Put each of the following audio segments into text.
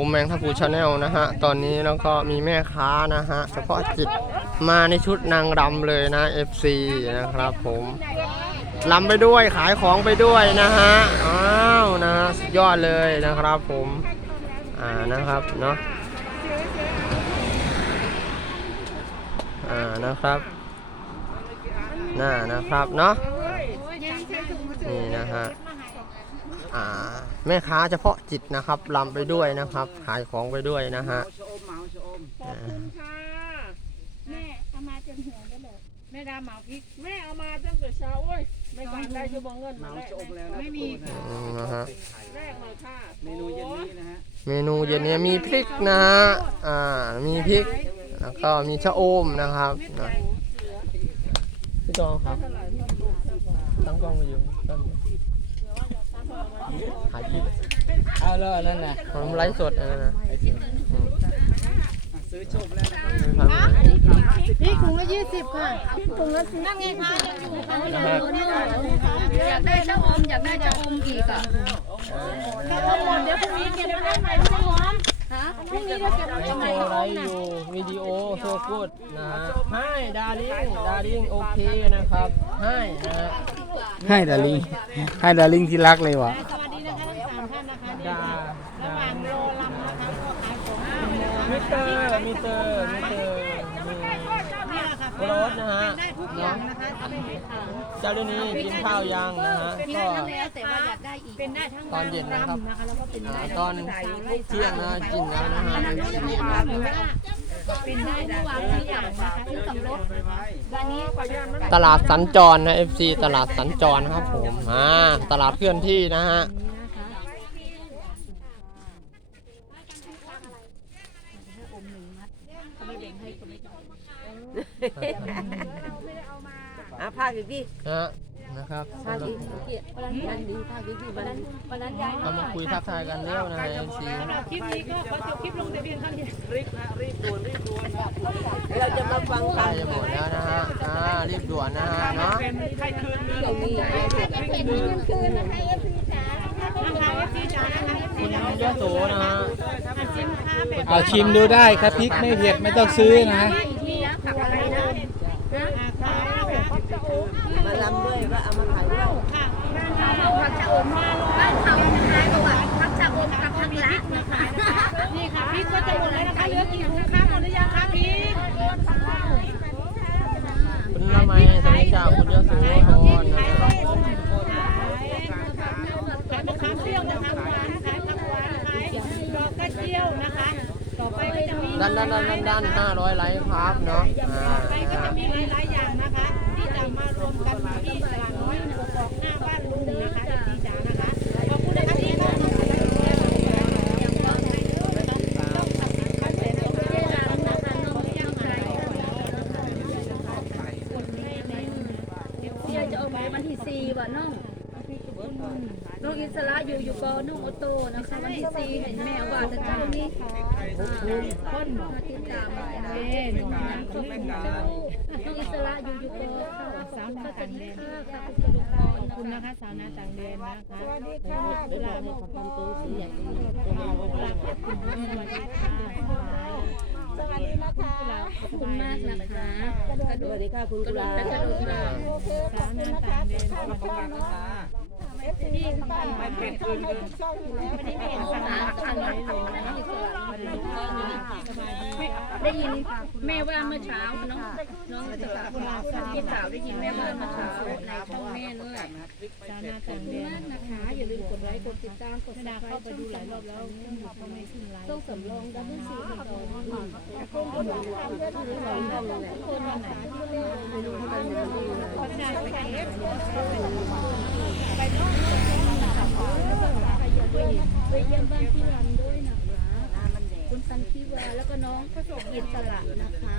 ผมแมงทัพูชาแนลนะฮะ ตอนนี้แล้วก็มีแม่ค้านะฮะเฉพาะจิตมาในชุดนางรำเลยนะ FC นะครับผมรำไปด้วยขายของไปด้วยนะฮะ อ้าวนะฮะสุดยอดเลยนะครับผม อ่านะครับเนาะ อ่านะครับน่านะครับเนาะ นี่นะฮะ อ่าแม่ค้าเฉพาะจิตนะครับลำไปด้วยนะครับ ขายของไปด้วยนะฮะ ชะอมเหมาชะอมขอบคุณค่ะ แม่เอามาจนหัวแล้วเหรอแม่ดาเหมาพริก แม่เอามาตั้งแต่เช้าเว้ยไม่การได้ชั่วโมงเงินเหมาแรกชะอมแล้วนะไม่มีทุกคนอืมนะฮะแรกหน่อยค่ะเมนูเย็นนี้นะฮะเมนูเย็นนี้มีพริกนะฮะอ่ามีพริกแล้วก็มีชะอมนะครับนะพี่จองครับตั้งกล้องไปอยู่ต้น ขายพริกเอาแล้วนั่นน่ะผมไลฟ์สดอันนะนะอืมซื้อชมแล้วนะครับครับพี่ถุงละยี่สิบค่ะถุงละสิบนั่นไงคะยังอยู่ค่ะอยากได้ชะอมอยากได้ชะอมอีกอะชะอมหมดเดี๋ยวพรุ่งนี้เก็บมาได้ใหม่พี่หอมฮะพรุ่งนี้เราเก็บมาได้ใหม่โชว์ชะไลอมฟ์นะอยู่วิดีโอโซกูดนะฮะให้ดาริงดาริงโอเคนะครับให้นะฮะให้ดาริงให้ดาริงที่รักเลยวะสวัสดีนะคะ ดาระหว่างรอลำนะคะก็ขายของมิเตอร์มิเตอร์มิเตอร์มีนี่แหละค่ะรสนะฮะได้ทุกอย่างนะคะทำให้ขายเจ้าเรื่องนี้กินข้าวยังนะฮะเป็นก็ได้ทั้งแล้วแต่ว่าอยากได้อีกเป็นได้ทั้งตอนเย็นนะครับตอนเที่ยงนะกินแล้วนะฮะอันนั้นก็จะมีความหรือว่าเป็นได้ทุกวันทุกอย่างนะคะที่สำรสวันนี้ตลาดสัญจรนะ FC ตลาดสัญจรครับผมอ่าตลาดเคลื่อนที่นะฮะ อะพาพี่พี่นะฮะนะครับพาพี่พี่วันนั้นดีพาพี่พี่วันนั้นวันนั้นยายเรามาคุยทักทายกันเร็วนะ FC คลิปนี้ก็ขอจบคลิปลงแต่เพียงเท่านี้รีบนะรีบด่วนรีบด่วนเราจะมาฟังใกกัล้นจะหมดแล้วนะฮะอ่ารีบด่วนนะฮะเนาะเดี๋ยวนี้เป็นเงินคืนนะคะเอฟซีจ๋านะคะเอฟซีจ๋านะคะเอฟซีคุณจ๋ายโสนะฮะชิมค่ะแบบเอาชิมดูได้ครับพริกไม่เผ็ดไม่ต้องซื้อนะ อีกทีนะผักอะไรนะข้าวผักชะอม มาลำด้ ว่าเอามาขายด้วย ค่ะผักชะอมมาบ้านเขานะคะบอกว่าผักชะอมกับผักละนะคะนี่ค่ะพริกก็จะหมดแล้วนะคะเหลือกี่ถุงคะหมดหรือยังคะพริกคุณละไมสวัสดีจ้าคุณยโสธรนะฮะขายมะขามเปรี้ยวนะคะหวานขายผักหวานขายดอกกระเจียวนะคะ ต่อไปก็จะมีด้านด้านด้านด้านด้านห้าร้อยไลค์ครับเนาะอ่า ไปก็จะมีหลายๆอย่างนะคะ ที่จะมารวมกันที่ตลาดน้อยกอกหน้าบ้านลุงนะคะที่สีจ๋านะคะขอบคุณนะคะที่เข้ามาดูแลอย่างก็ต้องต้องทำให้เขาเป็นของที่ร้านนะคะน้องย่างขายเดี๋ยวจะเอาไปวันที่สี่ว่ะน้อง น้องอิสระอยู่อยู่ปอน้องโอโตนะคะวันที่สี่เห็นแม่ว่าแต่เจ้านี่ค่ะคนมาติดตามมาเด้น้องนั้นก็เป็นเจ้าน้องอิสระอยู่อยู่ปอค่ะสาวนาต่างแดนค่ะคุณกระดูกพรคุณนะคะสาวนาต่างแดนนะคะสวัสดีค่ะเวลาในของความตัวสีอย่างนี้ตัวเราเวลาขอบคุณสวัสดีค่ะสวัสดีนะคะขอบคุณมากนะคะสวัสดีค่ะคุณกกุระดูลากกระดูกค่ะสาวนาต่างแดนพี่ไม่เผ็ดเลย วันนี้ไม่เห็นสาวต่างแดนเลยนะที่สระได้ยินแม่ว่าเมื่อเช้าน้องน้องสาวพี่สาวได้ยินแม่ว่าเมื่อเช้าในช่องแม่เลยสาวนาต่างแดนมากนะคะอย่าลืมกดไลค์กดติดตามกดดาเข้าไปดูหลายรอบแล้วต้องสำรองดับเบิลซีกันต่อคนคนหนึ่งคนคนไหนที่เล่นไปดูกันเลยประชาชนไปดูไปต้อง ไปเยี่ยมบ้านพี่รันด้วยนะคะคุณสันทิวาแล้วก็น้องพระศกอิสระนะคะ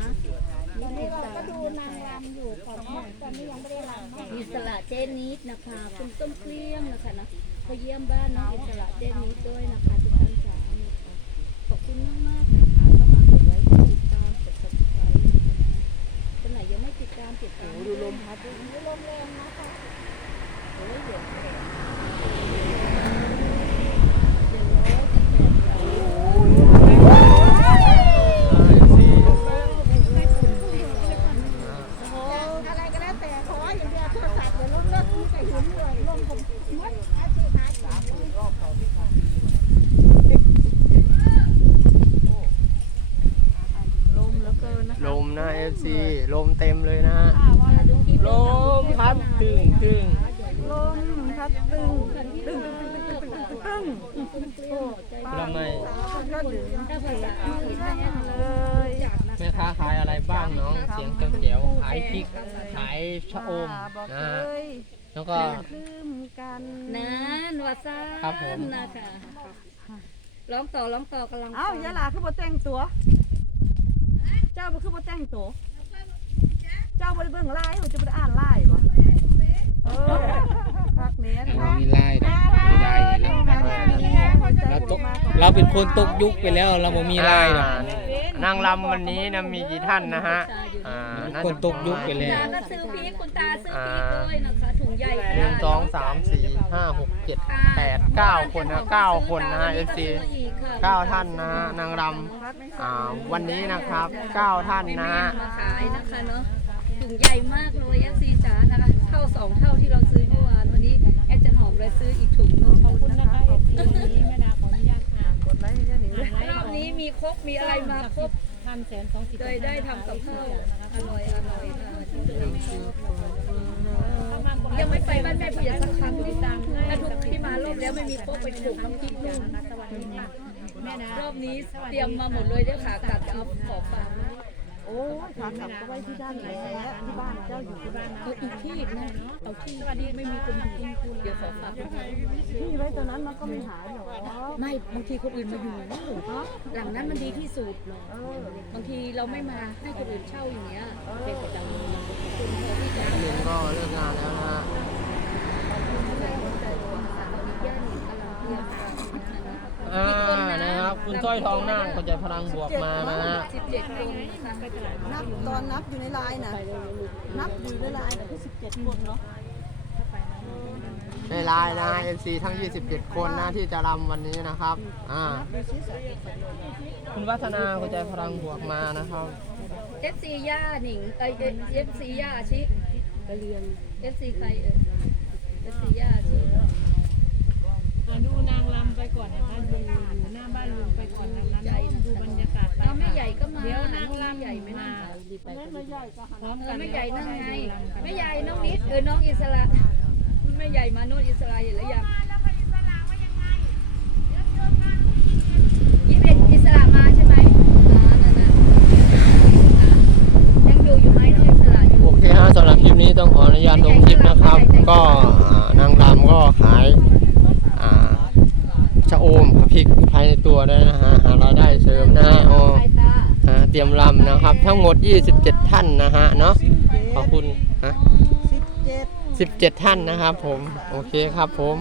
ตอนนี้เราก็ดูนางรำอยู่ของตอนนี้ยังไม่ได้รำอิสระเจนิดนะคะ คุณต้มเกลี้ยงนะคะนะไปเยี่ยมบ้านน้องอิสระเจนิดด้วยนะคะขอบคุณมากๆนะคะเข้ามากดไลค์กดติดตามกด subscribe นะคะคนไหนยังไม่ติดตามติดตามดูลมพัดดูลมแรงนะคะโอ้ยเดี๋ยวเดี๋ยวร้อยสิบแปดไลค์ FC ลมเต็มเลยนะฮะลมพัดตึงตึงลมพัดตึงตึงตึงตึงตึงตึงตึงโอ้ทำไมก็ดึงถ้าภาษาอังกฤษให้เลยแม่ค้าขายอะไรบ้างน้อง เสียงเจ๋วๆขายพริกขายชะอมบอกนะเลฮะยแล้วก็ลืมกันนั้นว่าซ่าครับผมนะคะร้องต่อร้องต่อกำลังเอ้ายาลาคือบ่แต่งตัว เจ้าบ่คือบ่แต่งตัวเจ้าบ่ได้เบิ่งไลน์บ่จะบ่ได้อ่านไลน์บ่เออพักเนี้ยเรามีไล่นะมีไล่นี่เราเราตกเราเป็นคนตกยุคไปแล้ว เราบ่มีไล่หรอกอ่า นางรำวันนี้นะมีกี่ท่านนะฮะอ่าาคนจะตกยุคไปแล้ตาว ก็ซื้อพริกคุณตาซื้อพริกเลยนะคะถุงใหญ่หนึ่งสองสามสี่ห้าหกเจ็ดแปดเก้าคนนะเก้าคนนะฮะ FC เก้าท่านนะฮะนางรำอ่าวันนี้นะครับเก้าท่านนะฮะมาขายนะคะเนาะถุงใหญ่มากเลยยัซีจ๋านะคะเท่าสองเท่าที่เราซื้อเมื่อวานวันนี้แอดจันหอมเลยซื้ออีกถุงเนาะขอบคุณนะคะขอบคุณแม่ดาขออนุญาตค่ะกดไลค์ให้เจ้าหนิงด้วยรอบนี้มี ครบมีอะไรมาครบพันแสนสองสิบเลยได้ทำกับข้าวอร่อยอร่อยค่ะยังไม่ไปบ้านแม่ผู้ใหญ่สักครั้งเลยตังถ้าทุกที่มารอบแล้วไม่มีครบไปปลูกน้ำพริกนู่นรอบนี้เตรียมมาหมดเลยเดี๋ยวขากลับจะเอาของฝาก โอ้ยขากลับก็ไว้ที่ด้านไหนแล้วที่บ้านเจ้าอยู่ที่บ้านเอาอีกที่นะเอาที่ที่ไม่มีคนอยู่เดี๋ยวขอฝากไว้ให้ที่ไว้ตอนนั้นมันก็ไม่หายหรอกไม่บางทีคนอื่นมาอยู่หลังนั้นมันดีที่สุดหรอบางทีเราไม่มาให้คนอื่นเช่าอย่างเงี้ยเป็นประจำหนึ่งก็เลิกงานแล้วนะฮะอ่านะครับคุณ สร้อยทองนั่งก็จะพลังบวกมานะฮะสิบเจ็ดคนค่ะนับตอนนับอยู่ในไลน์นะนับอยู่ในไลน์นะคือสิบเจ็ดคนเนาะในไลน์นะ FC ทั้ง 27 คนนะที่จะรำวันนี้นะครับ อ่าคุณวัฒนาก็จะพลังบวกมานะครับ เอฟซีย่าหนิงเอเอฟซีย่าชิกระเรียนเอฟซีใครเออเอฟซีย่าชิ ดูนางรำไปก่อนนะคะดูอยู่หน้า บ้านลุงไปก่อนนางรำดูบรรยากาศแล้วแม่ใหญ่ก็มาเดี๋ยวนางรำใหญ่ไม่มานั่งพร้อมเอกัอนแม่ใหญ่นั่งไงแม่ใหญ่น้องนิดเออน้องอิสระแม่ใหญ่มาโน่นอิสระเห็นแล้วยังยี่สิบเอ็ดอิสระมาใช่ไหมอ่านั่นน่ะอะยังอยู่อยู่ไหมน้องอิสระอยู่ โอเคฮะสำหรับคลิปนี้ต้องขออนุญาตลงคลิปนะครับ ก็อ่านางรำก็ขายอ่าชะโอมกับพ ริกภายในตัวได้นะฮะหารายได้เสริมนะฮะโอ้สายตาอ่าเตรียมลำนะครับ ทั้งหมด 27 ท่านนะฮะเนาะขอบคุณฮะสิบเจ็ด17 ท่านนะครับผม โอเคครับผม